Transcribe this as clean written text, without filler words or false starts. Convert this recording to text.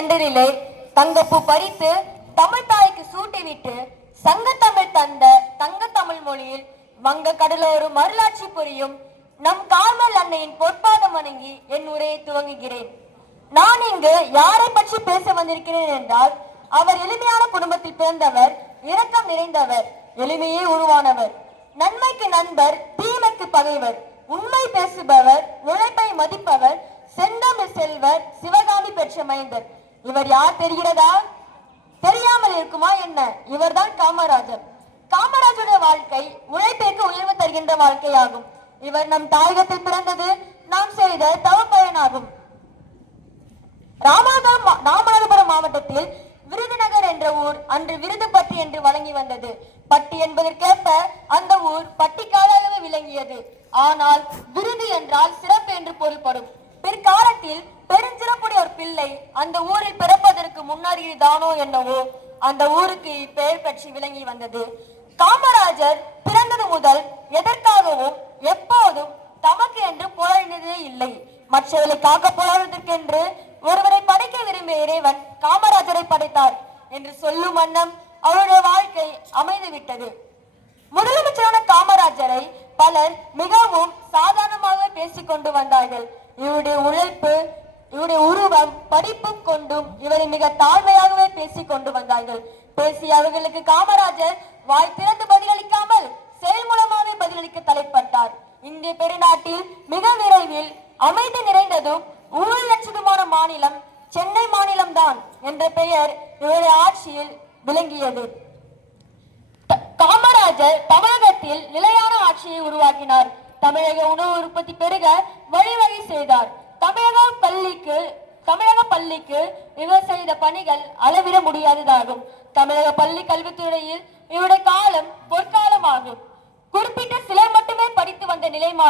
தென்றலிலே தங்கப்பூ பறித்து தமிழ் தாய்க்கு சூட்டிவிட்டு சங்கத்தமிழ் தந்த தங்க தமிழ் மொழியில் வங்க கடலோரும் மருளாட்சி புரியும் நம் காமல் அன்னையின் பொற்பாதம் வணங்கி என் உரையை துவங்குகிறேன். நான் இங்கு யாரை பற்றி பேச வந்திருக்கிறேன் என்றால், அவர் எளிமையான குடும்பத்தில் பிறந்தவர், இரக்கம் நிறைந்தவர், எளிமையே உருவானவர், நன்மைக்கு நண்பர், தீமைக்கு பகைவர், உண்மை பேசுபவர், உழைப்பை மதிப்பவர், செந்தமிழ் செல்வர், சிவகாமி பெற்ற மைந்தர். இவர் யார் தெரிகிறதா? தெரியாமல் இருக்குமா என்ன? இவர்தான் காமராஜர். காமராஜருடைய வாழ்க்கை உழைப்பிற்கு உயர்வு தருகின்ற வாழ்க்கையாகும். இவர் நம் தாயகத்தில் பிறந்தது நாம் செய்த தவப்பயனாகும். ராமநாதபுரம் மாவட்டத்தில் விருதுநகர் என்ற ஊர் அன்று விருதுப்பட்டி என்று வழங்கி வந்தது. பட்டி என்பதற்கேற்ப அந்த ஊர் பட்டிக்காலாகவே விளங்கியது. ஆனால் விருது என்றால் சிறப்பு என்று பொருள்படும். பிற்காலத்தில் பெருஞ்சிறப்புடைய ஒரு பிள்ளை அந்த ஊரில் பிறப்பதற்கு முன்னறிதானோ என்னவோ அந்த ஊருக்கு பெயர் பெற்று விளங்கி வந்தது. காமராஜர் பிறந்தது முதல் எதற்காகவும் எப்போதும் தமக்கு என்று போராடினதே இல்லை. மற்றவர்களை காக்க போராடுவதற்கென்று ஒருவரை படைக்க விரும்பிய இறைவன் காமராஜரை படைத்தார் என்று சொல்லும் வண்ணம் அவருடைய வாழ்க்கை அமைந்து விட்டது. முதலமைச்சரான காமராஜரை பலர் மிகவும் சாதாரணமாக பேசிக் கொண்டு வந்தார்கள். இவருடைய உழைப்பு, இவருடைய உருவம், படிப்பும் கொண்டும் இவரை மிக தாழ்மையாகவே பேசிக் கொண்டு வந்தார்கள். பேசிய அவர்களுக்கு காமராஜர் வாய் திறந்து பதிலளிக்காமல் செயல் மூலமாகவே பதிலளிக்க தலைப்பட்டார். இந்திய பெருநாட்டில் மிக விரைவில் அமைதி நிறைந்ததும் ஊழலற்றதுமான மாநிலம் சென்னை மாநிலம்தான் என்ற பெயர் இவருடைய ஆட்சியில் விளங்கியது. காமராஜர் தமிழகத்தில் நிலையான ஆட்சியை உருவாக்கினார். தமிழக உணவு உற்பத்தி பெருக வழிவகை செய்தார். தமிழக பள்ளிக்கு இவர் செய்த பணிகள் அளவிட முடியாததாகும். தமிழக பள்ளி கல்வித்துறையில் இவருடைய காலம் பொற்காலமாகும். குறிப்பிட்ட சிலர் மட்டுமே படித்து வந்த நிலை மாறி